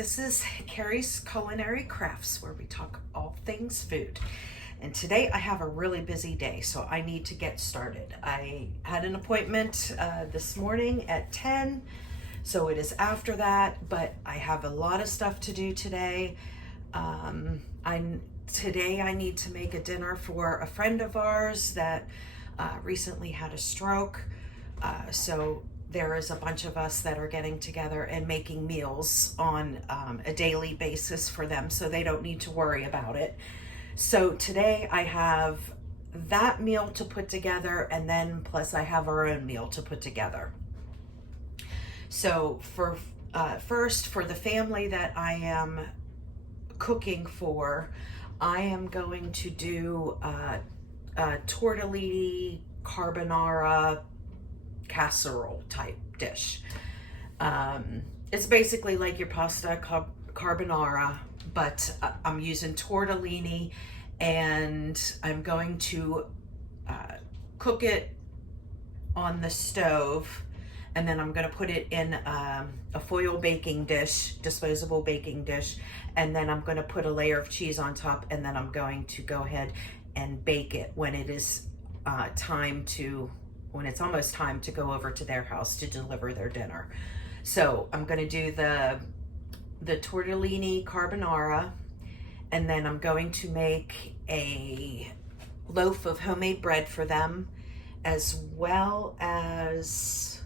This is Carrie's Culinary Crafts, where we talk all things food. And today I have a really busy day, so I need to get started. I had an appointment this morning at 10, so it is after that, but I have a lot of stuff to do today. Today I need to make a dinner for a friend of ours that recently had a stroke. So there is a bunch of us that are getting together and making meals on a daily basis for them, so they don't need to worry about it. So today I have that meal to put together, and then plus I have our own meal to put together. So for first, for the family that I am cooking for, I am going to do a tortellini carbonara casserole type dish. It's basically like your pasta carbonara, but I'm using tortellini, and I'm going to cook it on the stove, and then I'm going to put it in a foil baking dish, disposable baking dish, and then I'm going to put a layer of cheese on top, and then I'm going to go ahead and bake it when it is when it's almost time to go over to their house to deliver their dinner. So I'm going to do the tortellini carbonara, and then I'm going to make a loaf of homemade bread for them, as well as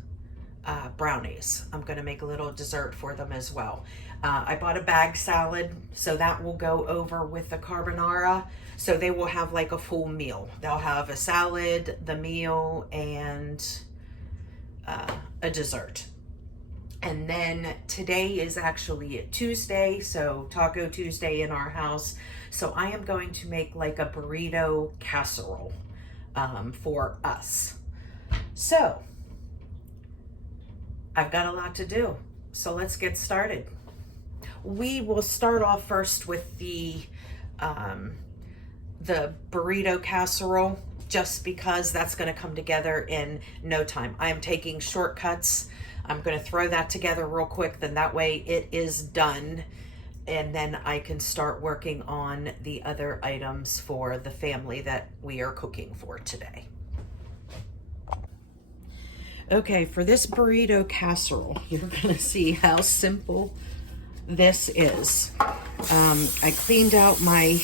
brownies. I'm going to make a little dessert for them as well. I bought a bag salad, so that will go over with the carbonara. So they will have like a full meal. They'll have a salad, the meal, and a dessert. And then today is actually a Tuesday, so Taco Tuesday in our house. So I am going to make like a burrito casserole for us. So I've got a lot to do. So let's get started. We will start off first with the burrito casserole, just because that's going to come together in no time. I am taking shortcuts. I'm going to throw that together real quick, then that way it is done, and then I can start working on the other items for the family that we are cooking for today. Okay, for this burrito casserole, you're going to see how simple this is. I cleaned out my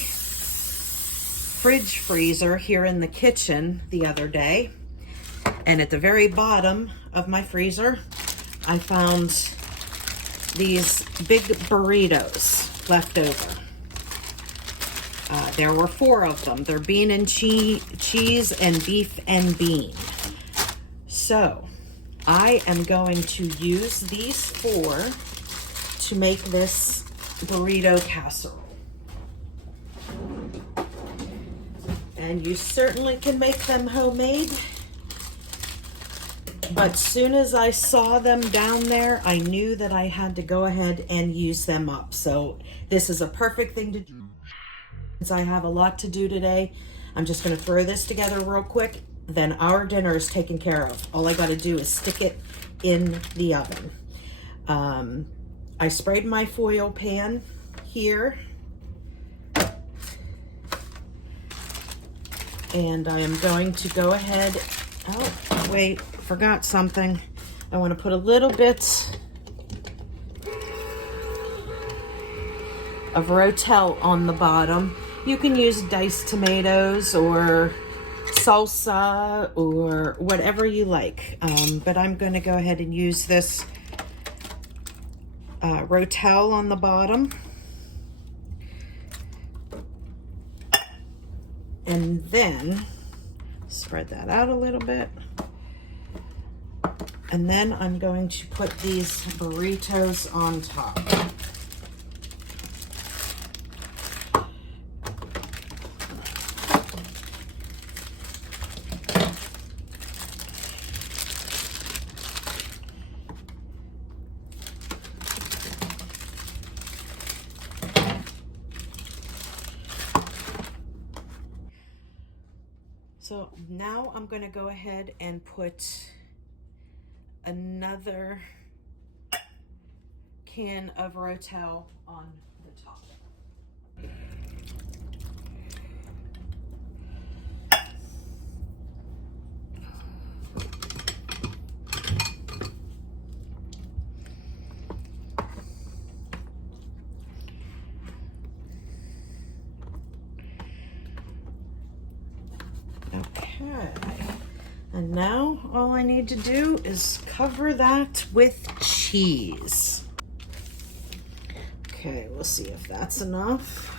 fridge freezer here in the kitchen the other day, and at the very bottom of my freezer I found these big burritos left over. There were 4 of them. They're bean and cheese and beef and bean. So I am going to use these 4 to make this burrito casserole. And you certainly can make them homemade, but soon as I saw them down there, I knew that I had to go ahead and use them up. So this is a perfect thing to do. Since I have a lot to do today, I'm just going to throw this together real quick. Then our dinner is taken care of. All I got to do is stick it in the oven. I sprayed my foil pan here, and I am going to go ahead. Oh, wait, forgot something. I want to put a little bit of Rotel on the bottom. You can use diced tomatoes or salsa or whatever you like, but I'm going to go ahead and use this Rotel on the bottom. And then spread that out a little bit. And then I'm going to put these burritos on top. So now I'm going to go ahead and put another can of Rotel on the top. Okay, and now all I need to do is cover that with cheese. Okay, we'll see if that's enough.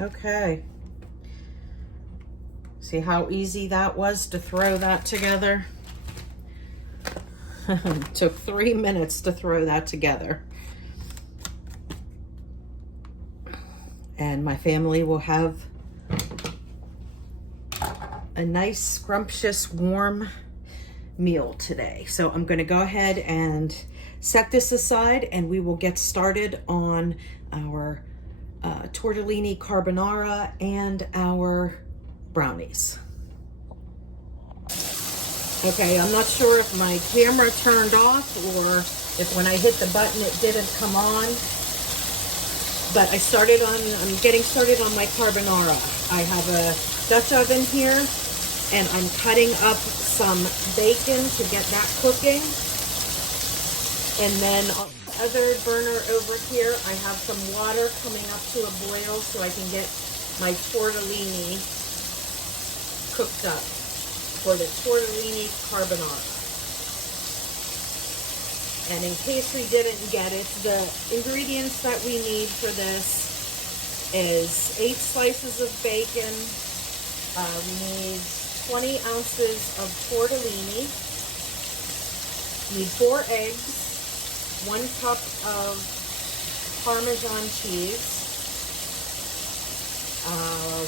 Okay. See how easy that was to throw that together? It took 3 minutes to throw that together. And my family will have a nice, scrumptious, warm meal today. So I'm going to go ahead and set this aside and we will get started on our tortellini carbonara and our brownies. Okay, I'm not sure if my camera turned off or if when I hit the button it didn't come on, but I'm getting started on my carbonara. I have a Dutch oven here and I'm cutting up some bacon to get that cooking. And then on the other burner over here, I have some water coming up to a boil so I can get my tortellini cooked up for the tortellini carbonara. And in case we didn't get it, the ingredients that we need for this is 8 slices of bacon. We need 20 ounces of tortellini. We need 4 eggs. 1 cup of Parmesan cheese,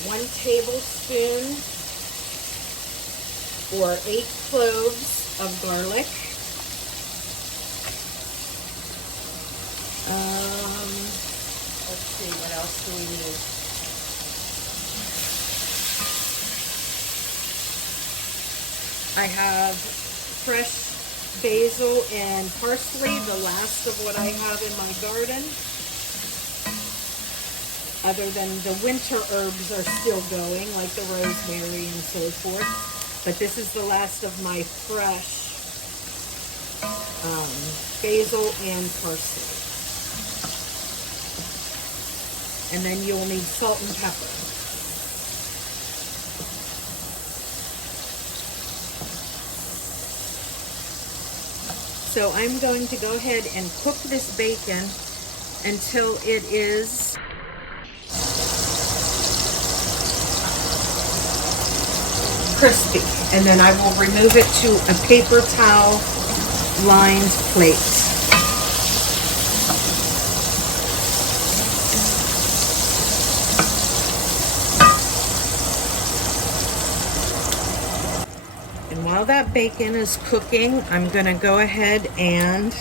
1 tablespoon or 8 cloves of garlic, let's see, what else do we need? I have fresh basil and parsley, the last of what I have in my garden. Other than the winter herbs are still going, like the rosemary and so forth. But this is the last of my fresh basil and parsley. And then you'll need salt and pepper. So I'm going to go ahead and cook this bacon until it is crispy. And then I will remove it to a paper towel lined plate. While that bacon is cooking, I'm going to go ahead and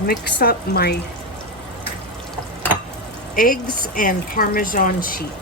mix up my eggs and Parmesan cheese.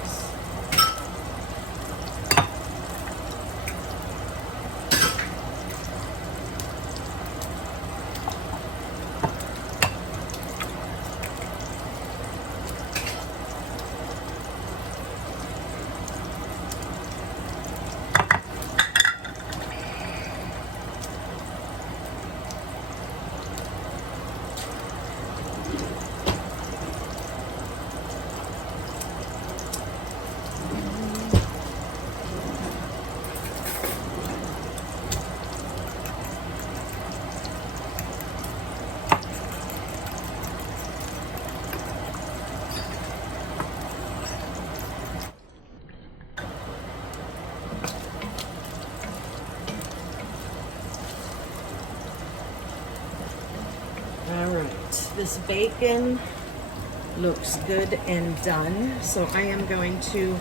All right, this bacon looks good and done. So I am going to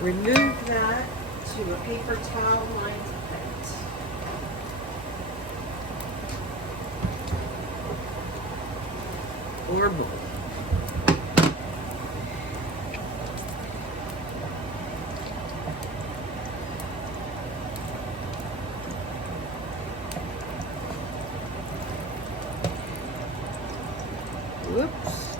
remove that to a paper towel lined plate. Or bowl. Whoops.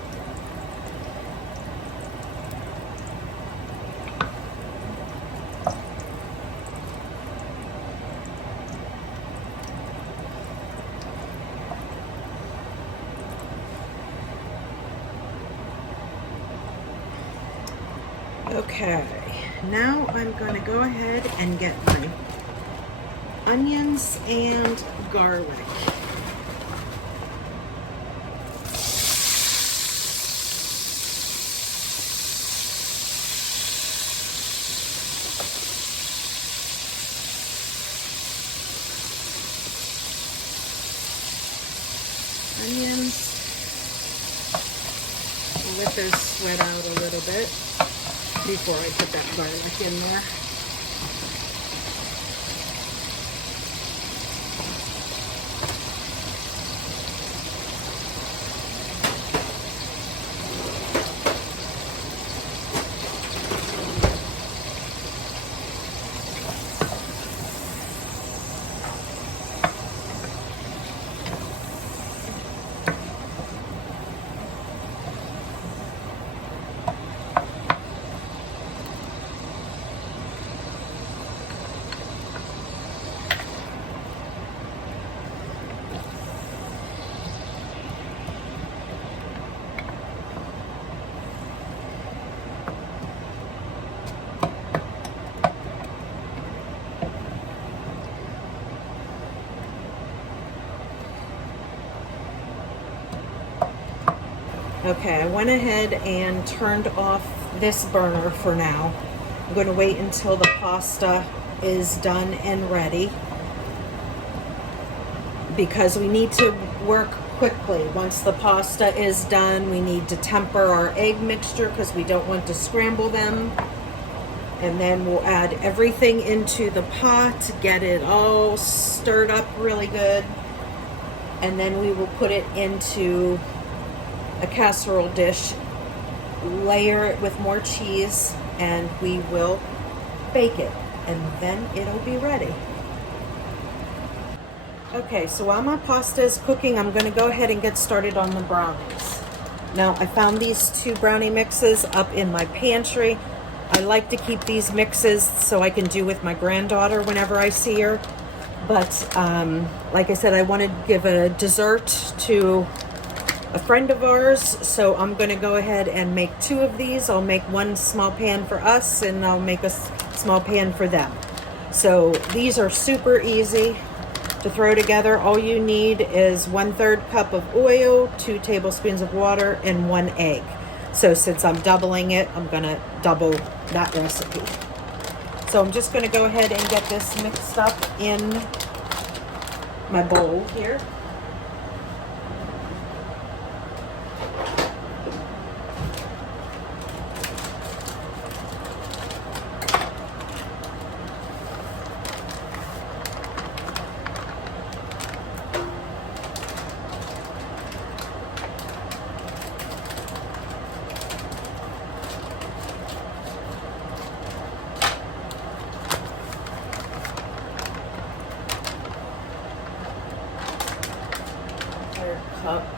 Okay, now I'm going to go ahead and get my onions and garlic. Onions. I'll let those sweat out a little bit before I put that garlic in there. Okay, I went ahead and turned off this burner for now. I'm going to wait until the pasta is done and ready because we need to work quickly. Once the pasta is done, we need to temper our egg mixture because we don't want to scramble them. And then we'll add everything into the pot, get it all stirred up really good. And then we will put it into a casserole dish, layer it with more cheese, and we will bake it, and then it'll be ready. Okay, so while my pasta is cooking, I'm going to go ahead and get started on the brownies. Now, I found these 2 brownie mixes up in my pantry. I like to keep these mixes so I can do with my granddaughter whenever I see her. But like I said, I want to give a dessert to a friend of ours, so I'm going to go ahead and make 2 of these. I'll make 1 small pan for us, and I'll make a small pan for them. So these are super easy to throw together. All you need is 1/3 cup of oil, 2 tablespoons of water, and 1 egg. So since I'm doubling it, I'm going to double that recipe. So I'm just going to go ahead and get this mixed up in my bowl here.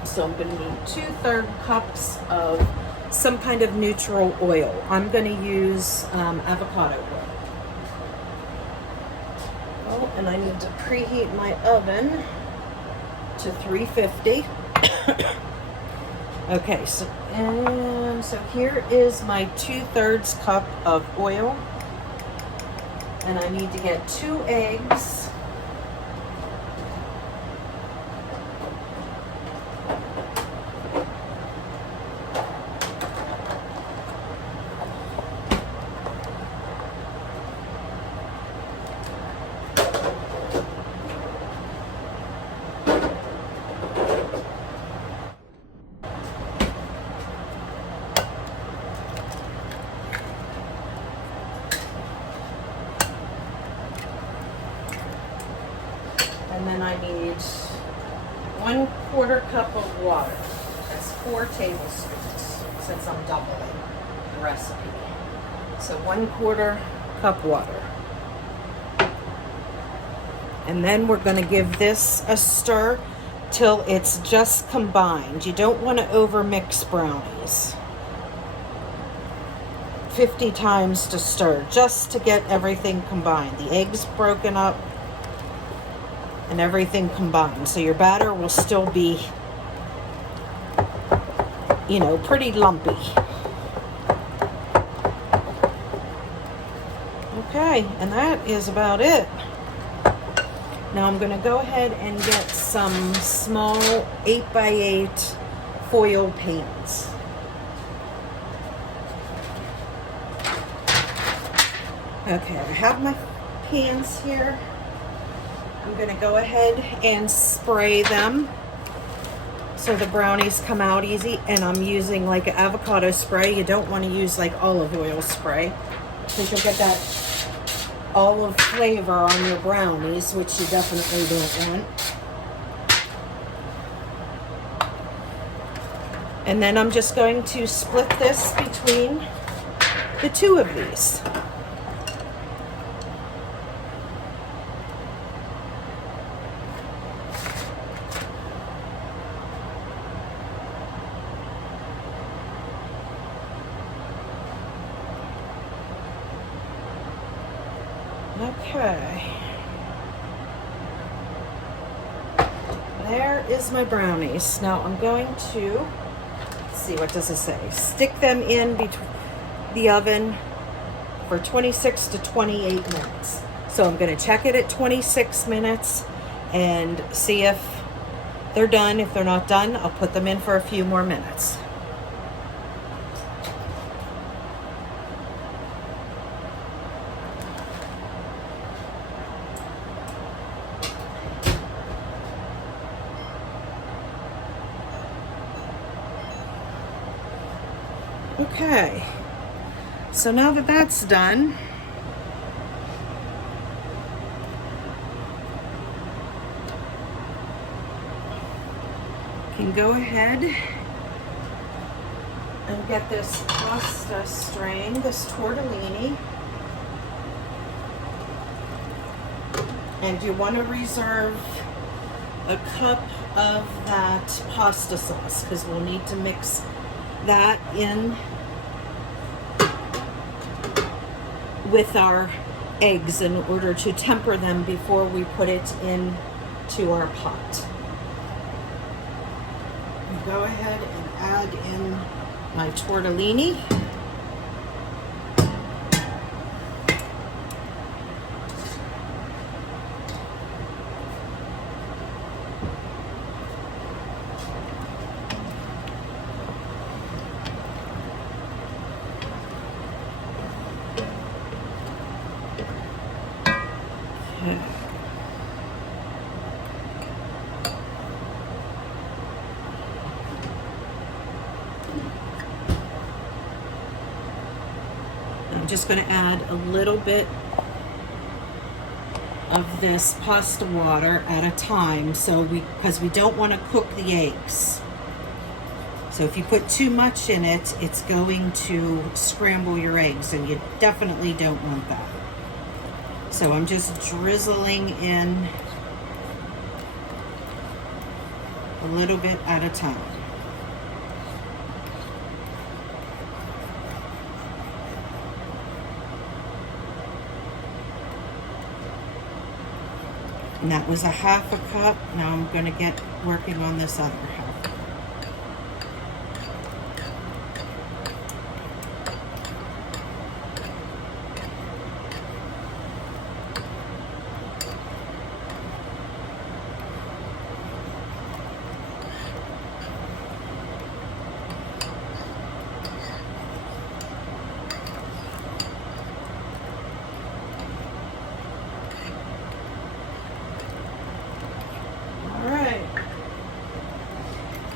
So I'm going to need 2/3 cups of some kind of neutral oil. I'm going to use avocado oil. Oh, and I need to preheat my oven to 350. Okay, so here is my 2/3 cup of oil, and I need to get 2 eggs. And then I need 1/4 cup of water. That's 4 tablespoons since I'm doubling the recipe. So 1/4 cup water. And then we're going to give this a stir till it's just combined. You don't want to over-mix brownies. 50 times to stir, just to get everything combined. The eggs broken up and everything combined. So your batter will still be, you know, pretty lumpy. Okay, and that is about it. Now I'm going to go ahead and get some small 8x8 foil pans. Okay, I have my pans here. I'm going to go ahead and spray them so the brownies come out easy. And I'm using like an avocado spray. You don't want to use like olive oil spray because you'll get that olive flavor on your brownies, which you definitely don't want. And then I'm just going to split this between the two of these. Okay, there is my brownies. Now I'm going to, let's see, what does it say? Stick them in between the oven for 26 to 28 minutes. So I'm going to check it at 26 minutes and see if they're done. If they're not done, I'll put them in for a few more minutes. Okay, so now that that's done, can go ahead and get this pasta strain, this tortellini, and you want to reserve a cup of that pasta sauce because we'll need to mix that in with our eggs in order to temper them before we put it into our pot. Go ahead and add in my tortellini. I'm just going to add a little bit of this pasta water at a time, because we don't want to cook the eggs. So if you put too much in it, it's going to scramble your eggs, and you definitely don't want that. So I'm just drizzling in a little bit at a time. And that was a 1/2 cup. Now I'm going to get working on this other half.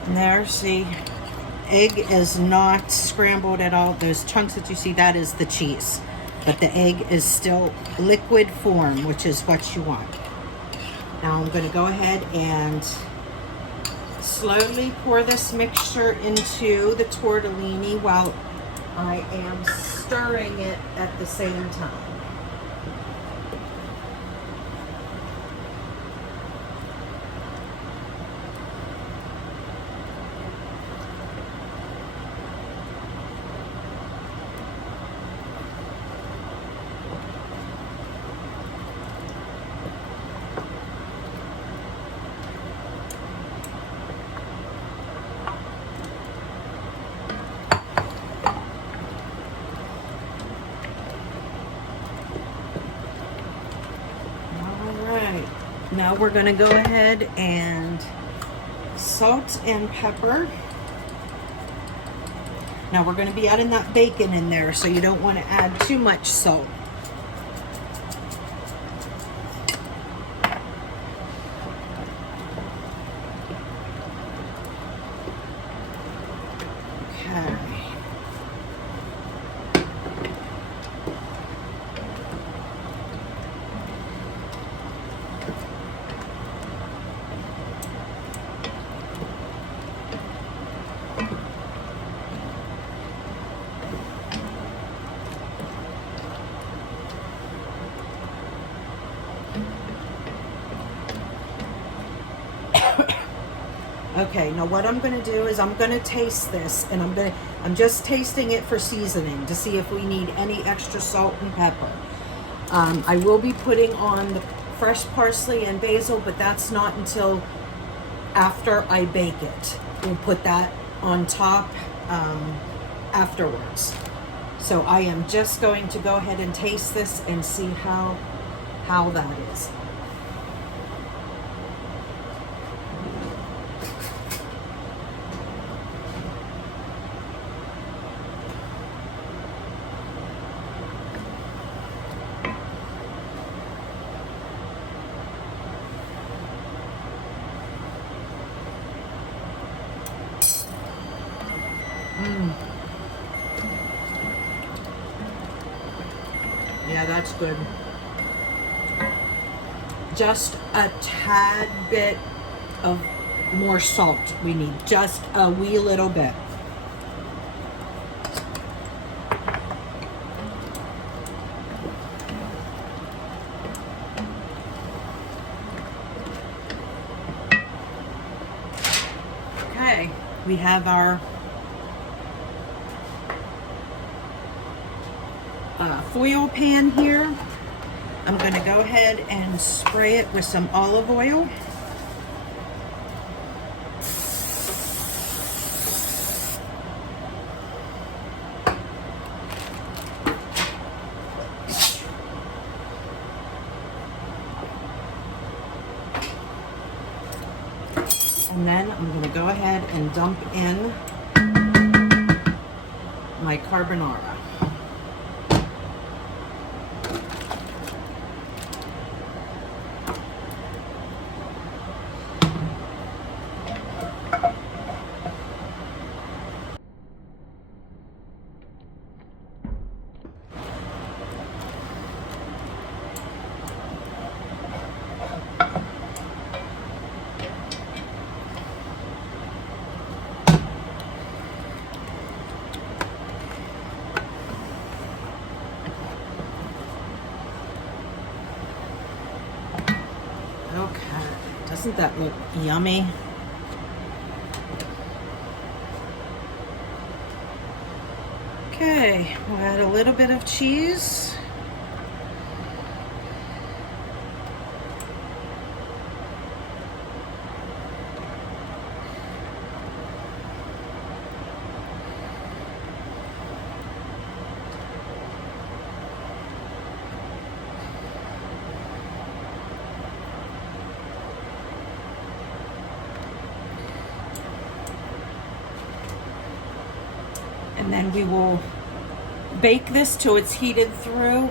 And there, see, egg is not scrambled at all. Those chunks that you see, that is the cheese. But the egg is still liquid form, which is what you want. Now I'm going to go ahead and slowly pour this mixture into the tortellini while I am stirring it at the same time. Now we're going to go ahead and salt and pepper. Now we're going to be adding that bacon in there, so you don't want to add too much salt. Okay. Okay, now what I'm going to do is I'm going to taste this, and I'm just tasting it for seasoning to see if we need any extra salt and pepper. I will be putting on the fresh parsley and basil, but that's not until after I bake it. We'll put that on top afterwards. So I am just going to go ahead and taste this and see how that is. Yeah, that's good. Just a tad bit of more salt we need, just a wee little bit. Okay, we have our foil pan here. I'm going to go ahead and spray it with some olive oil. And then I'm going to go ahead and dump in my carbonara. Okay, doesn't that look yummy? Okay, we'll add a little bit of cheese. And then we will bake this till it's heated through.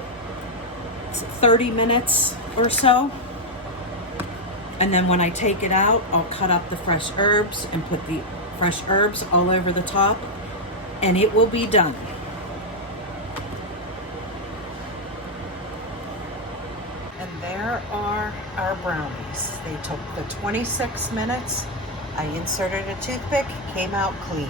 It's 30 minutes or so. And then when I take it out, I'll cut up the fresh herbs and put the fresh herbs all over the top, and it will be done. And there are our brownies. They took the 26 minutes. I inserted a toothpick, came out clean.